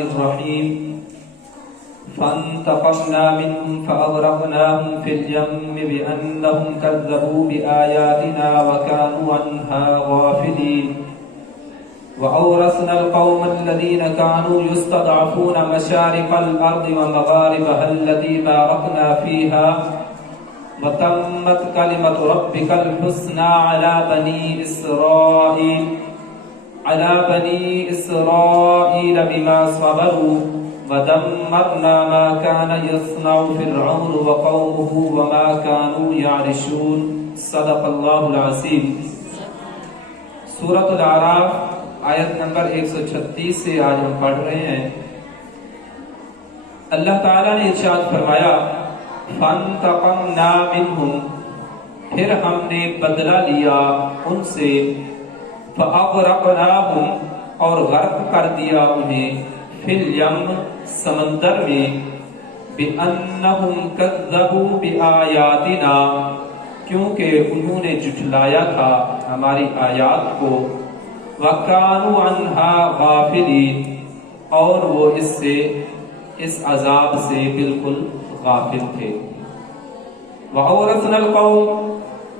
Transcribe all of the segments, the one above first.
الرحيم فانتقمنا منهم فأغرقناهم في اليم بأنهم كذبوا بآياتنا وكانوا عنها غافلين وأورثنا القوم الذين كانوا يستضعفون مشارق الأرض ومغاربها التي باركنا فيها وتمت كلمة ربك الحسنى على بني إسرائيل بما صبروا ودمرنا ما كان يصنع فرعون وقومه وما كانوا يعرشون صدق اللہ العظیم۔ سورۃ الاعراف آیت نمبر 136 سے آج ہم پڑھ رہے ہیں۔ اللہ تعالیٰ نے ارشاد فرمایا فانتقمنا منہم، پھر ہم نے بدلہ لیا ان سے، فَأَغْرَقْنَاهُمْ اور غرق کر دیا انہیں، فِي الْيَمِّ سمندر میں، بِأَنَّهُمْ كَذَّبُوا بِآيَاتِنَا کیونکہ انہوں نے جھٹلایا تھا ہماری آیات کو، وَكَانُوا عَنْهَا غَافِلِينَ اور وہ اس عذاب سے بالکل غافل تھے۔ وَأَوْرَثْنَا الْقَوْمَ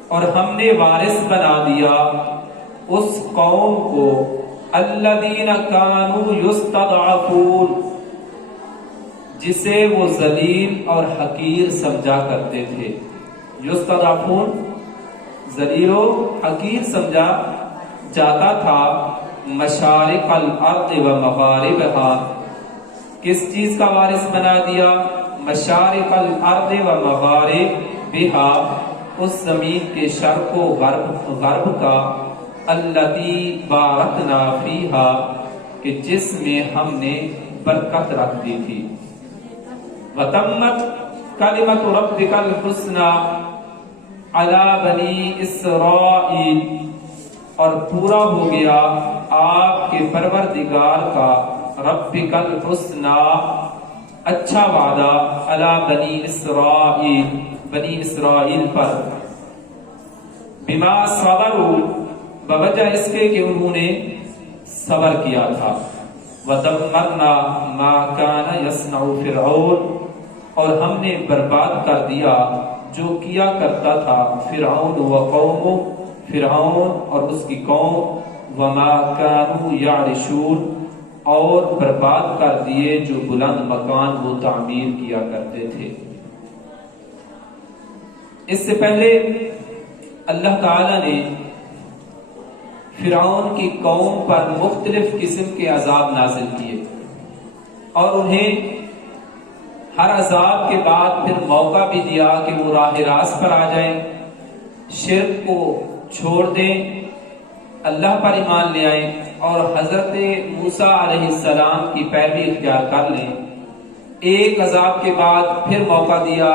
اور ہم نے وارث بنا دیا اس قوم کو، الذین کانوا یستضعفون جسے وہ ذلیل اور حقیر سمجھا کرتے تھے۔ یستضعفون ذلیل و حقیر سمجھا جاتا تھا۔ مشارق الارض و مغاربہا کس چیز کا وارث بنا دیا؟ مشارق الارض و مغاربہا اس زمین کے شرق و غرب کا، التی بارکنا فیہا کہ جس میں ہم نے برکت رکھ دی تھی۔ وتمت کلمۃ ربک الحسنی علی بنی اسرائیل اور پورا ہو گیا آپ کے پروردگار کا، ربک الحسنی اچھا وعدہ، علی بنی اسرائیل بنی اسرائیل پر، بما صبروا بوجہ اس کے کہ انہوں نے صبر کیا تھا، وَدَمَّرْنَا مَا كَانَ يَصْنَعُ فِرْعَوْنَ اور ہم نے برباد کر دیا جو کیا کرتا تھا فرعون وقومہ فرعون اور اس کی قوم، وَمَا كَانُوا يَعْرِشُونَ اور برباد کر دیے جو بلند مکان وہ تعمیر کیا کرتے تھے۔ اس سے پہلے اللہ تعالی نے فرعون کی قوم پر مختلف قسم کے عذاب نازل کیے اور انہیں ہر عذاب کے بعد پھر موقع بھی دیا کہ وہ راہ راست پر آ جائیں، شرک کو چھوڑ دیں، اللہ پر ایمان لے آئیں اور حضرت موسیٰ علیہ السلام کی پیروی اختیار کر لیں۔ ایک عذاب کے بعد پھر موقع دیا،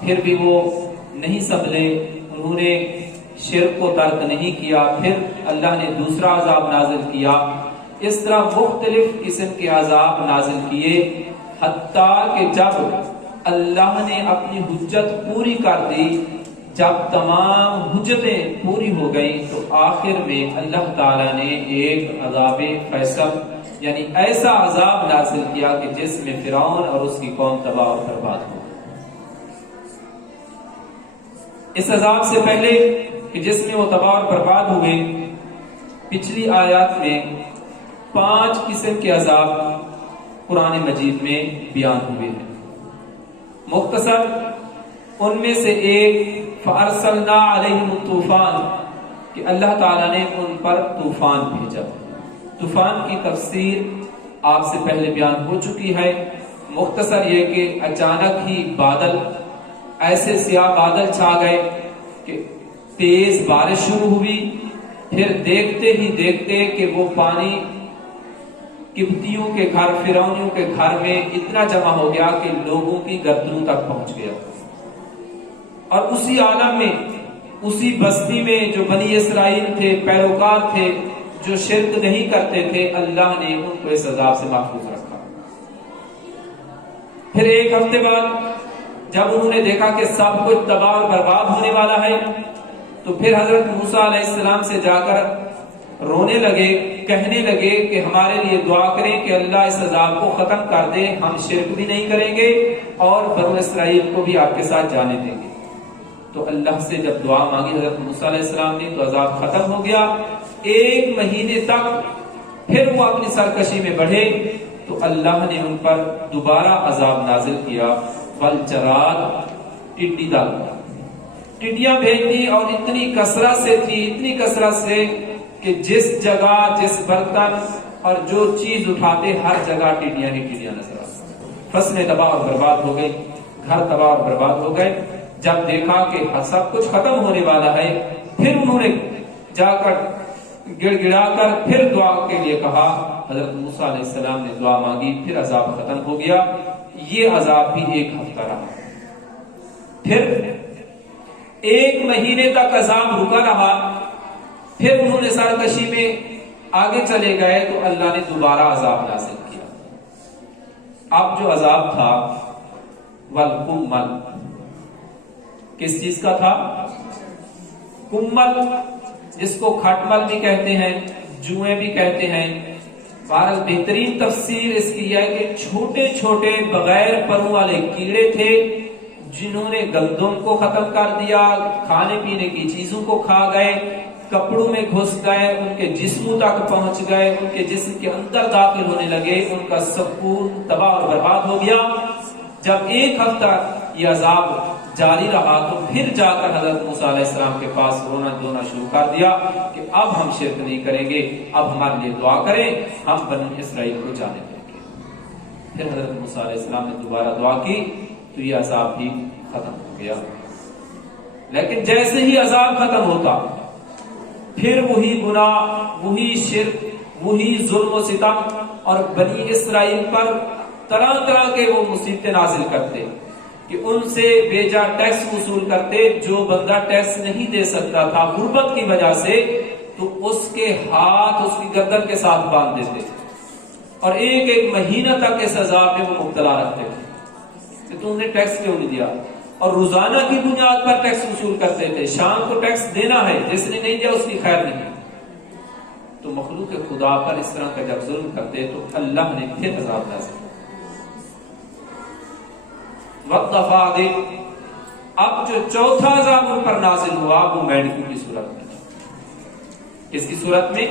پھر بھی وہ نہیں سنبھلے، انہوں نے شرک کو ترک نہیں کیا، پھر اللہ نے دوسرا عذاب نازل کیا۔ اس طرح مختلف قسم کے عذاب نازل کیے، حتیٰ کہ جب اللہ نے اپنی حجت پوری کر دی، جب تمام حجتیں پوری ہو گئیں تو آخر میں اللہ تعالیٰ نے ایک عذاب فیصل یعنی ایسا عذاب نازل کیا کہ جس میں فرعون اور اس کی قوم تباہ و برباد ہو۔ اس عذاب سے پہلے کہ جس میں وہ تباہ و برباد ہوئے، پچھلی آیات میں 5 قسم کے عذاب قرآن مجید میں بیان ہوئے ہیں۔ مختصر ان میں سے ایک فَأَرْسَلْنَا عَلَيْهِمُ الطُّوفَانَ کہ اللہ تعالیٰ نے ان پر طوفان بھیجا۔ طوفان کی تفسیر آپ سے پہلے بیان ہو چکی ہے۔ مختصر یہ کہ اچانک ہی بادل، ایسے سیاہ بادل چھا گئے کہ تیز بارش شروع ہوئی، پھر دیکھتے ہی دیکھتے کہ وہ پانی قبطیوں کے گھر، فرعونیوں کے گھر میں اتنا جمع ہو گیا کہ لوگوں کی گردنوں تک پہنچ گیا، اور اسی عالم میں، اسی بستی میں جو بنی اسرائیل تھے، پیروکار تھے، جو شرک نہیں کرتے تھے، اللہ نے ان کو اس عذاب سے محفوظ رکھا۔ پھر ایک ہفتے بعد جب انہوں نے دیکھا کہ سب کچھ تباہ اور برباد ہونے والا ہے، تو پھر حضرت موسیٰ علیہ السلام سے جا کر رونے لگے، کہنے لگے کہ ہمارے لیے دعا کریں کہ اللہ اس عذاب کو ختم کر دے، ہم شرک بھی نہیں کریں گے اور بنو اسرائیل کو بھی آپ کے ساتھ جانے دیں گے۔ تو اللہ سے جب دعا مانگی حضرت موسیٰ علیہ السلام نے تو عذاب ختم ہو گیا۔ 1 مہینے تک پھر وہ اپنی سرکشی میں بڑھے تو اللہ نے ان پر دوبارہ عذاب نازل کیا، والجراد، ٹڈی دل، ٹڈیاں بھیج دی، اور اتنی کثرت سے تھی، اتنی کثرت سے کہ جس جگہ، جس برتن اور جو چیز اٹھاتے ہر جگہ ٹڈیاں ہی ٹڈیاں نظر آتی۔ فصلیں تباہ اور برباد ہو گئی، گھر تباہ اور برباد ہو گئے۔ جب دیکھا کہ سب کچھ ختم ہونے والا ہے، پھر انہوں نے جا کر گڑ گڑا کر پھر دعا کے لیے کہا۔ حضرت موسیٰ علیہ السلام نے دعا مانگی، پھر عذاب ختم ہو گیا۔ یہ عذاب بھی 1 ہفتہ رہا، پھر 1 مہینے تک عذاب رکا رہا، پھر انہوں نے سرکشی میں آگے چلے گئے تو اللہ نے دوبارہ عذاب نازل کیا۔ اب جو عذاب تھا والکمل، کس چیز کا تھا؟ کمل، جس کو کھٹمل بھی کہتے ہیں، جوئیں بھی کہتے ہیں۔ بہرحال بہترین تفسیر اس کی ہے کہ چھوٹے چھوٹے بغیر پروں والے کیڑے تھے جنہوں نے گندم کو ختم کر دیا، کھانے پینے کی چیزوں کو کھا گئے، کپڑوں میں گھس گئے، ان کے جسموں تک پہنچ گئے، ان کے جسم کے اندر داخل ہونے لگے، ان کا سکون تباہ اور برباد ہو گیا۔ جب 1 ہفتہ یہ عذاب جاری رہا تو پھر جا کر حضرت موسیٰ علیہ السلام کے پاس رونا دھونا شروع کر دیا کہ اب ہم شرک نہیں کریں گے، اب ہمارے لیے دعا کریں، ہم بنی اسرائیل کو جانے دیں گے۔ پھر حضرت موسیٰ علیہ السلام نے دوبارہ دعا کی تو یہ عذاب بھی ختم ہو گیا۔ لیکن جیسے ہی عذاب ختم ہوتا پھر وہی گناہ، وہی شرک، وہی ظلم و ستم، اور بنی اسرائیل پر طرح طرح کے وہ مصیبتیں نازل کرتے کہ ان سے بیجا ٹیکس وصول کرتے۔ جو بندہ ٹیکس نہیں دے سکتا تھا غربت کی وجہ سے تو اس کے ہاتھ اس کی گردن کے ساتھ باندھ دیتے اور 1 مہینہ تک اس عذاب میں وہ مبتلا رکھتے تھے کہ تم نے ٹیکس کیوں نہیں دیا، اور روزانہ کی بنیاد پر ٹیکس وصول کرتے تھے۔ شام کو ٹیکس دینا ہے، جس نے نہیں دیا اس کی خیر نہیں۔ تو مخلوق خدا پر اس طرح کا جب ظلم کرتے تو اللہ نے پھر عذاب نازل۔ وَالضَّفَادِعِ، اب جو چوتھا عذاب ان پر نازل ہوا وہ مینڈکوں کی صورت میں۔ کس کی صورت میں؟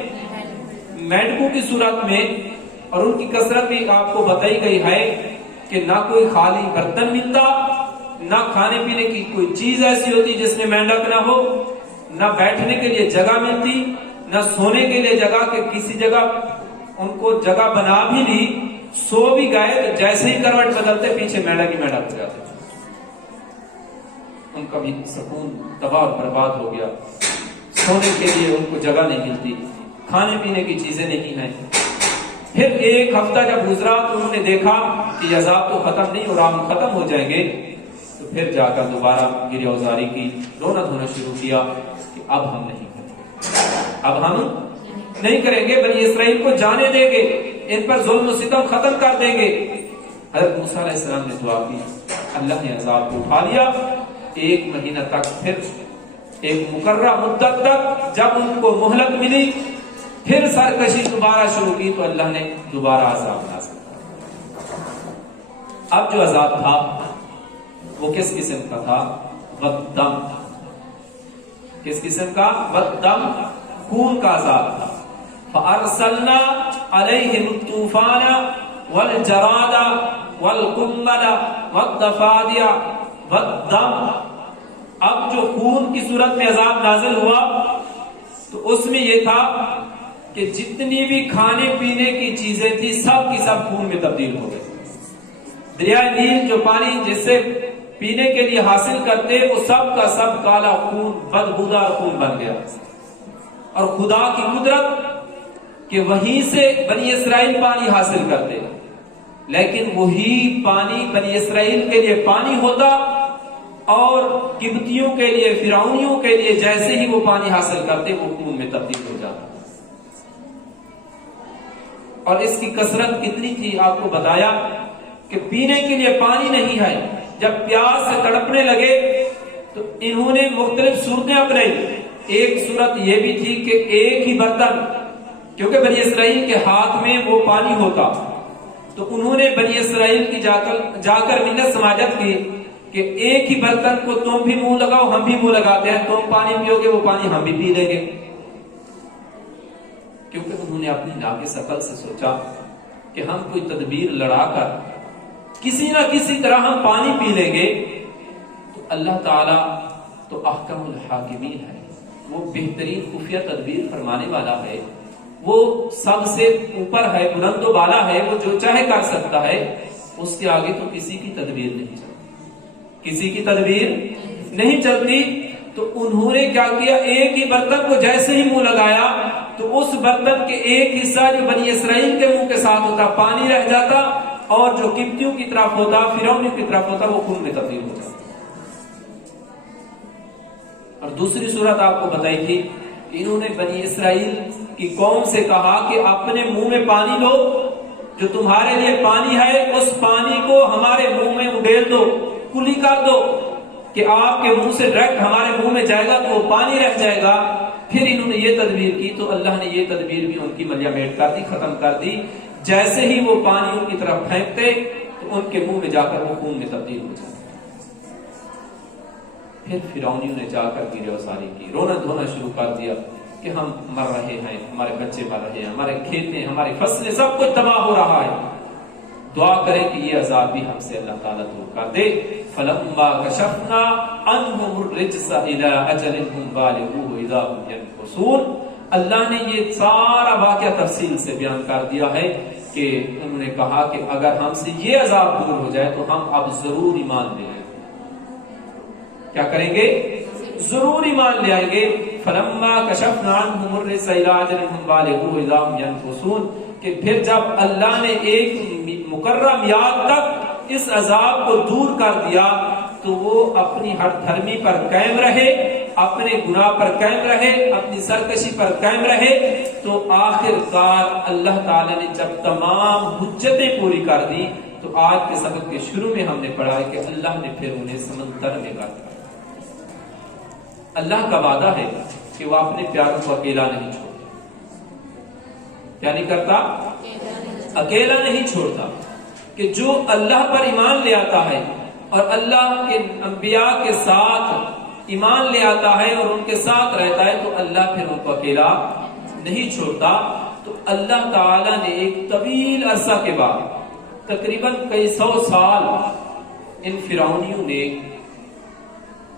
مینڈکوں کی صورت میں، اور ان کی کثرت بھی آپ کو بتائی گئی ہے کہ نہ کوئی خالی برتن ملتا، نہ کھانے پینے کی کوئی چیز ایسی ہوتی جس میں مینڈک نہ ہو، نہ بیٹھنے کے لیے جگہ ملتی، نہ سونے کے لیے جگہ، کہ کسی جگہ ان کو جگہ بنا بھی لی، سو بھی گئے تو جیسے ہی کروٹ بدلتے پیچھے مینڈک ہی مینڈک ہو جاتے، ان کا بھی سکون تباہ اور برباد ہو گیا۔ سونے کے لیے ان کو جگہ نہیں ملتی، کھانے پینے کی چیزیں نہیں ہیں۔ پھر 1 ہفتہ جب گزرا تو انہوں نے دیکھا کہ یہ عذاب تو ختم نہیں ہو رہا، ہم ختم ہو جائیں گے، تو پھر جا کر دوبارہ گریہ وزاری کی، رونا دھونا شروع کیا کہ اب ہم نہیں کریں گے، اب ہم نہیں کریں گے، بنی اسرائیل کو جانے دیں گے، ان پر ظلم و ستم ختم کر دیں گے۔ حضرت موسیٰ علیہ السلام نے دعا کی، اللہ نے عذاب کو اٹھا لیا۔ 1 مہینہ تک، پھر ایک مقررہ مدت تک جب ان کو مہلت ملی، پھر سرکشی دوبارہ شروع کی تو اللہ نے دوبارہ عذاب نازل کیا۔ اب جو عذاب تھا وہ کس قسم کا تھا؟ والدم، کس قسم کا؟ والدم، خون کا عذاب تھا۔ فارسلنا علیہم الطوفان والجراد والقمل والضفادع والدم۔ اب جو خون کی صورت میں عذاب نازل ہوا تو اس میں یہ تھا کہ جتنی بھی کھانے پینے کی چیزیں تھی سب کی سب خون میں تبدیل ہو گئی۔ دریائے نیل جو پانی جس سے پینے کے لیے حاصل کرتے وہ سب کا سب کالا خون، بدبودار خون بن گیا۔ اور خدا کی قدرت کہ وہیں سے بنی اسرائیل پانی حاصل کرتے، لیکن وہی پانی بنی اسرائیل کے لیے پانی ہوتا اور قبطیوں کے لیے، فرعونیوں کے لیے جیسے ہی وہ پانی حاصل کرتے وہ خون میں تبدیل ہو جاتا۔ اور اس کی کثرت کتنی تھی آپ کو بتایا کہ پینے کے لیے پانی نہیں ہے۔ جب پیاس سے تڑپنے لگے تو انہوں نے مختلف صورتیں اپنائی، ایک صورت یہ بھی تھی کہ ایک ہی برتن، کیونکہ بنی اسرائیل کے ہاتھ میں وہ پانی ہوتا، تو انہوں نے بنی اسرائیل کی جا کر منت سماجت کی کہ ایک ہی برتن کو تم بھی منہ لگاؤ، ہم بھی منہ لگاتے ہیں، تم پانی پیو گے وہ پانی ہم بھی پی لیں گے، کیونکہ انہوں نے اپنی ناقص عقل سے سوچا کہ ہم کوئی تدبیر لڑا کر کسی نہ کسی طرح ہم پانی پی لیں گے۔ تو اللہ تعالیٰ تو احکم الحاکمین ہے، وہ بہترین خفیہ تدبیر فرمانے والا ہے، وہ سب سے اوپر ہے، بلند و بالا ہے، وہ جو چاہے کر سکتا ہے، اس کے آگے تو کسی کی تدبیر نہیں چلتی، کسی کی تدبیر نہیں چلتی۔ تو انہوں نے کیا کیا، ایک ہی برتن کو جیسے ہی منہ لگایا تو اس برتن کے ایک حصہ جو بنی اسرائیل کے منہ کے ساتھ ہوتا پانی رہ جاتا، اور جو قبطیوں کی طرف ہوتا، فرعونیوں کی طرف ہوتا، وہ خون میں تبدیل ہو جاتا۔ اور دوسری صورت آپ کو بتائی تھی، انہوں نے بنی اسرائیل کی قوم سے کہا کہ اپنے منہ میں پانی لو، جو تمہارے لیے پانی ہے اس پانی کو ہمارے منہ میں اڈیل دو، کلی کر دو کہ آپ کے منہ سے ڈائریکٹ ہمارے منہ میں جائے گا تو وہ پانی رہ جائے گا۔ پھر انہوں نے یہ تدبیر کی تو اللہ نے یہ تدبیر بھی ان کی ملیا میٹ کر دی، ختم کر دی۔ جیسے ہی وہ پانی ان کی طرف پھینکتے تو ان کے منہ میں جا کر وہ خون میں تبدیل ہو جاتا۔ پھر فرعونیوں نے جا کر گیرے وساری کی، رونا دھونا شروع کر دیا کہ ہم مر رہے ہیں، ہمارے بچے مر رہے ہیں، ہمارے کھیتیں، ہماری فصلیں، سب کچھ تباہ ہو رہا ہے۔ دعا کریں کہ یہ عذاب بھی ہم سے اللہ تعالیٰ دور کر دے۔ فلما کشفنا عنہم الرجس الی اجل ہم بالغوہ اذا هم ينکثون۔ اللہ نے یہ سارا واقعہ تفصیل سے بیان کر دیا ہے کہ انہوں نے کہا کہ اگر ہم سے یہ عذاب دور ہو جائے تو ہم اب ضرور ایمان لے آئیں گے۔ کیا کریں گے؟ ضرور ایمان لے آئیں گے۔ فلما کشفنا عنہم الرجس الی اجل ہم بالغوہ اذا هم ينکثون، کہ پھر جب اللہ نے ایک مقررہ میعاد تک اس عذاب کو دور کر دیا تو وہ اپنی ہر دھرمی پر قائم رہے، اپنے گناہ پر قائم رہے، اپنی سرکشی پر قائم رہے۔ تو آخر کار اللہ تعالی نے جب تمام حجتیں پوری کر دی تو آج کے سبق کے شروع میں ہم نے پڑھا ہے کہ اللہ نے پھر انہیں سمندر میں کر دیا۔ اللہ کا وعدہ ہے کہ وہ اپنے پیاروں کو اکیلا نہیں چھوڑتا۔ کیا نہیں کرتا؟ اکیلا نہیں چھوڑتا، کہ جو اللہ پر ایمان لے آتا ہے اور اللہ کے انبیاء کے ساتھ ایمان لے آتا ہے اور ان کے ساتھ رہتا ہے تو اللہ پھر ان کو اکیلا نہیں چھوڑتا۔ تو اللہ تعالیٰ نے ایک طویل عرصہ کے بعد، تقریباً کئی سو سال، ان فرعونیوں نے،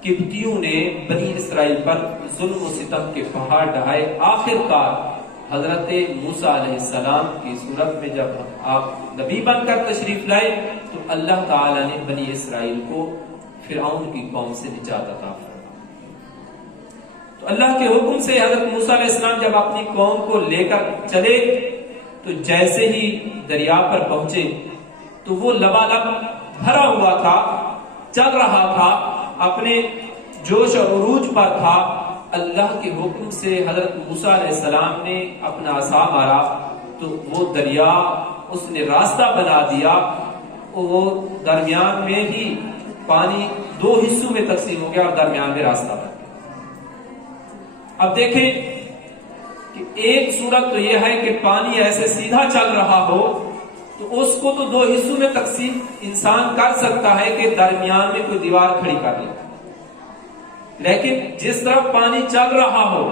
قبطیوں نے بنی اسرائیل پر ظلم و ستم کے پہاڑ ڈھائے۔ آخر کار حضرت موسیٰ علیہ السلام کی صورت میں جب آپ نبی بن کر تشریف لائے تو اللہ تعالیٰ نے بنی اسرائیل کو فرعون کی قوم سے نجات عطا فرمائی۔ تو اللہ کے حکم سے حضرت موسیٰ علیہ السلام جب اپنی قوم کو لے کر چلے تو جیسے ہی دریا پر پہنچے تو وہ لبالب بھرا ہوا تھا، چل رہا تھا، اپنے جوش اور عروج پر تھا۔ اللہ کے حکم سے حضرت موسیٰ علیہ السلام نے اپنا عصا مارا تو وہ دریا اس نے راستہ بنا دیا، وہ درمیان میں ہی پانی دو حصوں میں تقسیم ہو گیا اور درمیان میں راستہ بن گیا۔ اب دیکھیں کہ ایک صورت تو یہ ہے کہ پانی ایسے سیدھا چل رہا ہو تو اس کو تو دو حصوں میں تقسیم انسان کر سکتا ہے کہ درمیان میں کوئی دیوار کھڑی کر لے، لیکن جس طرف پانی چل رہا ہو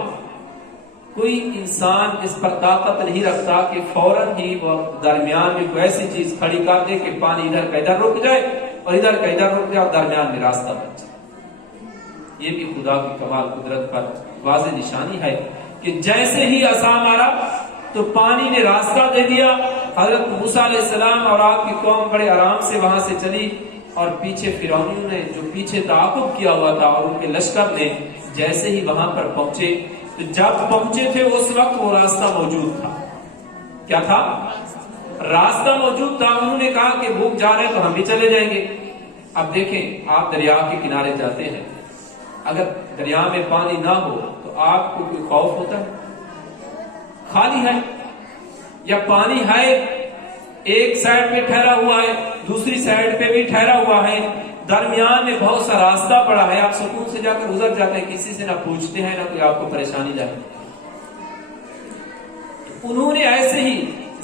کوئی انسان اس پر طاقت نہیں رکھتا کہ فوراً ہی وہ درمیان میں کوئی ایسی چیز کھڑی کر دے کہ پانی ادھر کا ادھر رک جائے اور ادھر کا ادھر رک جائے اور درمیان میں راستہ بن جائے۔ یہ بھی خدا کی کمال قدرت پر واضح نشانی ہے کہ جیسے ہی عصا مارا تو پانی نے راستہ دے دیا۔ حضرت موسیٰ علیہ السلام اور آپ کی قوم بڑے آرام سے وہاں سے چلی، اور پیچھے فرعونیوں نے جو پیچھے تعاقب کیا ہوا تھا اور ان کے لشکر نے جیسے ہی وہاں پر پہنچے تو جب پہنچے تھے اس وقت وہ راستہ موجود تھا۔ کیا تھا؟ راستہ موجود تھا۔ انہوں نے کہا کہ بھوک جا رہے تو ہم بھی چلے جائیں گے۔ اب دیکھیں، آپ دریا کے کنارے جاتے ہیں، اگر دریا میں پانی نہ ہو تو آپ کو کوئی خوف ہوتا ہے؟ خالی ہے یا پانی ہے، ایک سائڈ پہ ٹھہرا ہوا ہے، دوسری سائڈ پہ بھی ٹھہرا ہوا ہے، درمیان میں بہت سا راستہ پڑا ہے، آپ سکون سے جا کر گزر جاتے ہیں، کسی سے نہ پوچھتے ہیں نہ کوئی آپ کو پریشانی لاحق۔ انہوں نے ایسے ہی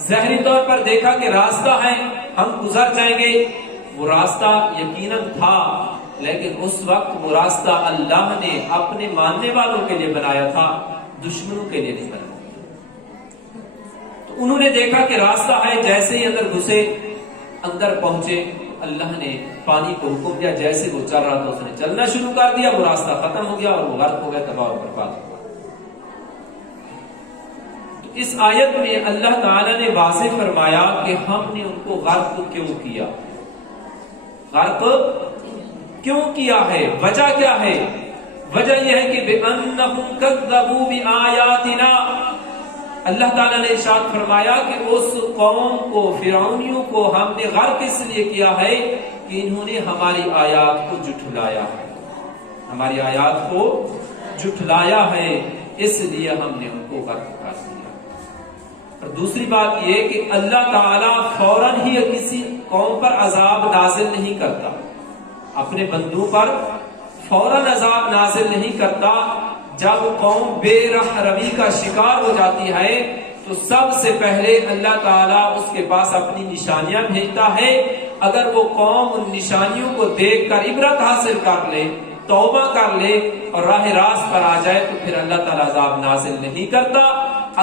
ظاہری طور پر دیکھا کہ راستہ ہے، ہم گزر جائیں گے۔ وہ راستہ یقیناً تھا، لیکن اس وقت وہ راستہ اللہ نے اپنے ماننے والوں کے لیے بنایا تھا، دشمنوں کے لیے نہیں بنایا۔ تو انہوں نے دیکھا کہ راستہ ہے، جیسے ہی اندر گھسے، اندر پہنچے، اللہ نے پانی کو حکم دیا، جیسے وہ چل رہا تھا اس نے چلنا شروع کر دیا، وہ راستہ ختم ہو گیا اور وہ غرق ہو گیا، تباہ و برباد ہو گیا۔ تو اس آیت میں اللہ تعالی نے واضح فرمایا کہ ہم نے ان کو غرق کیوں کیا، غرق کیوں کیا ہے، وجہ کیا ہے؟ وجہ یہ ہے کہ بِأَنَّهُمْ كَذَّبُوا بِآيَاتِنَا، اللہ تعالیٰ نے ارشاد فرمایا کہ اس قوم کو، فرعونیوں کو ہم نے غرق اس لیے کیا ہے کہ انہوں نے ہماری آیات کو جھٹلایا ہے، ہماری آیات کو جھٹلایا ہے، اس لیے ہم نے ان کو غرق کر دیا۔ اور دوسری بات یہ کہ اللہ تعالیٰ فوراً ہی کسی قوم پر عذاب نازل نہیں کرتا، اپنے بندوں پر فوراً عذاب نازل نہیں کرتا۔ جب قوم بے رحم روی کا شکار ہو جاتی ہے تو سب سے پہلے اللہ تعالیٰ اس کے پاس اپنی نشانیاں بھیجتا ہے۔ اگر وہ قوم ان نشانیوں کو دیکھ کر عبرت حاصل کر لے، توبہ کر لے اور راہ راست پر آ جائے تو پھر اللہ تعالیٰ عذاب نازل نہیں کرتا۔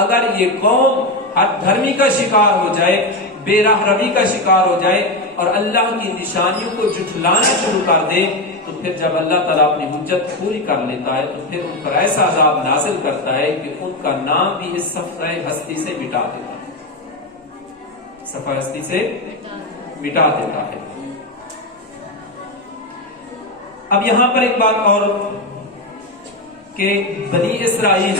اگر یہ قوم ہر دھرمی کا شکار ہو جائے، بے راہ روی کا شکار ہو جائے اور اللہ کی نشانیوں کو جھٹلانا شروع کر دے تو پھر جب اللہ تعالیٰ اپنی حجت پوری کر لیتا ہے تو پھر ان پر ایسا عذاب نازل کرتا ہے کہ ان کا نام بھی اس صفحہ ہستی سے مٹا دیتا ہے، صفحہ ہستی سے مٹا دیتا ہے۔ اب یہاں پر ایک بات اور کہ بنی اسرائیل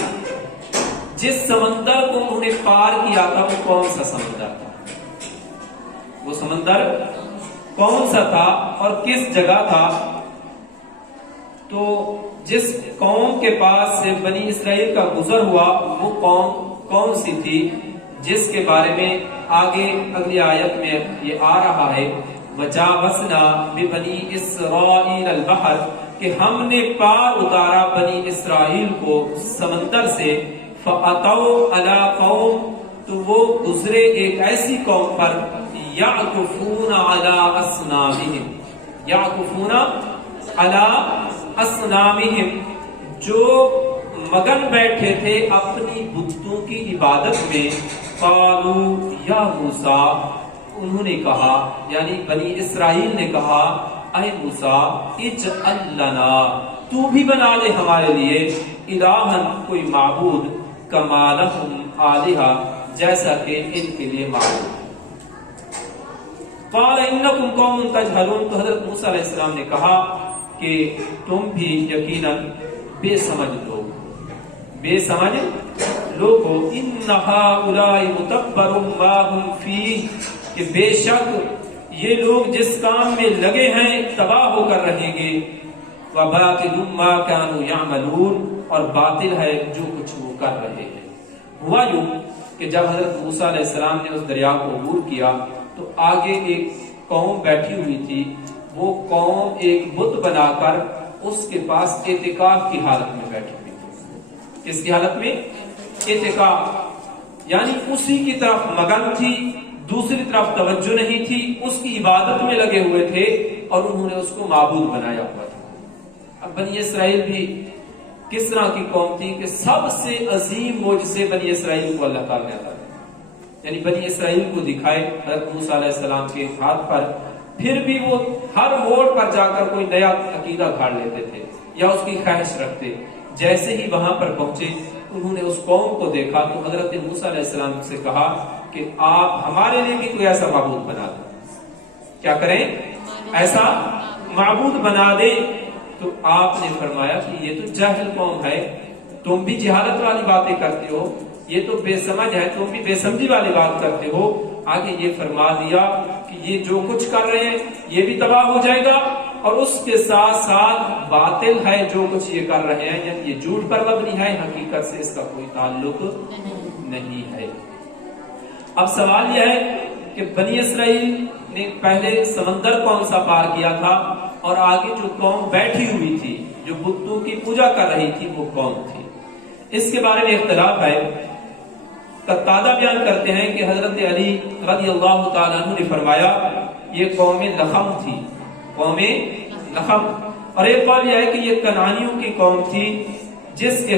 جس سمندر کو انہوں نے پار کیا تھا وہ کون سا سمندر تھا؟ وہ سمندر کون سا تھا اور کس جگہ تھا؟ تو جس قوم کے پاس سے بنی اسرائیل کا گزر ہوا وہ قوم کون سی تھی، جس کے بارے میں آگے اگلی آیت میں یہ آ رہا ہے، وَجَاوَزْنَا بِبَنِي إِسْرَائِيلَ الْبَحْرَ، کہ ہم نے پار اتارا بنی اسرائیل کو سمندر سے، فَأَتَوْا عَلَىٰ قَوْمٍ، تو وہ گزرے ایک ایسی قوم پر، يَعْكُفُونَ عَلَىٰ أَصْنَامِهِمْ، يَعْكُفُونَ عَلَىٰ أَصْنَامِهِمْ، جو مگن بیٹھے تھے اپنی بتوں کی عبادت میں، قالوا یا موسیٰ، انہوں نے کہا، یعنی بنی اسرائیل نے کہا، اے موسیٰ اجعل لنا، تو بھی بنا لے ہمارے لیے، الہن، کوئی معبود، کما لہم آلہہ، جیسا کہ ان کے لیے معبود۔ قال انکم قوم تجہلون، تو حضرت موسیٰ علیہ السلام نے کہا کہ تم بھی یقیناً بے سمجھ لوگ، بے سمجھ لوگ ہو، ان ہؤلاء متبر ما هم فیہ، کہ بے شک یہ لوگ جس کام میں لگے ہیں تباہ ہو کر رہیں گے، وباطل ما كانوا يعملون، اور باطل ہے جو کچھ وہ کر رہے ہیں۔ ہوا یوں کہ جب حضرت موسیٰ علیہ السلام نے اس دریا کو عبور کیا تو آگے ایک قوم بیٹھی ہوئی تھی، وہ قوم ایک بت بنا کر اس کے پاس اعتکاف کی حالت میں بیٹھی ہوئی تھی۔ کس کی حالت میں؟ اعتکاف، یعنی اسی کی طرف مگن تھی، دوسری طرف توجہ نہیں تھی، اس کی عبادت میں لگے ہوئے تھے اور انہوں نے اس کو معبود بنایا ہوا تھا۔ اب بنی اسرائیل بھی کس طرح کی قوم تھی کہ سب سے عظیم معجزے بنی اسرائیل کو اللہ تعالیٰ نے عطا کیا، یعنی بنی اسرائیل کو دکھائے حضرت موسیٰ علیہ السلام کے ہاتھ پر، پھر بھی وہ ہر موڑ پر جا کر کوئی نیا عقیدہ گھاڑ لیتے تھے یا اس کی خواہش رکھتے۔ جیسے ہی وہاں پر پہنچے انہوں نے اس قوم کو دیکھا تو حضرت موسیٰ علیہ السلام سے کہا کہ آپ ہمارے لیے بھی کوئی ایسا معبود بنا دیں، کیا کریں؟ ایسا معبود بنا دیں۔ تو آپ نے فرمایا کہ یہ تو جاہل قوم ہے، تم بھی جہالت والی باتیں کرتے ہو، یہ تو بے سمجھ ہے، تم بھی بے سمجھی والی بات کرتے ہو۔ آگے یہ فرما دیا کہ یہ جو کچھ کر رہے ہیں یہ بھی تباہ ہو جائے گا، اور اس کے ساتھ ساتھ باطل ہے جو کچھ یہ کر رہے ہیں، یعنی یہ جھوٹ پر مبنی ہے، حقیقت سے اس کا کوئی تعلق نہیں ہے۔ اب سوال یہ ہے کہ بنی اسرائیل نے پہلے سمندر کون سا پار کیا تھا؟ اور آگے جو قوم بیٹھی ہوئی تھی جو بتوں کی پوجا کر رہی تھی وہ قوم تھی. اس کے بارے میں اختلاف ہے. قتادہ بیان کرتے ہیں کہ حضرت علی رضی اللہ تعالیٰ عنہ نے فرمایا یہ قوم لخم تھی, قوم لخم. اور ایک قول یہ ہے کہ یہ کنعانیوں کی قوم تھی جس کے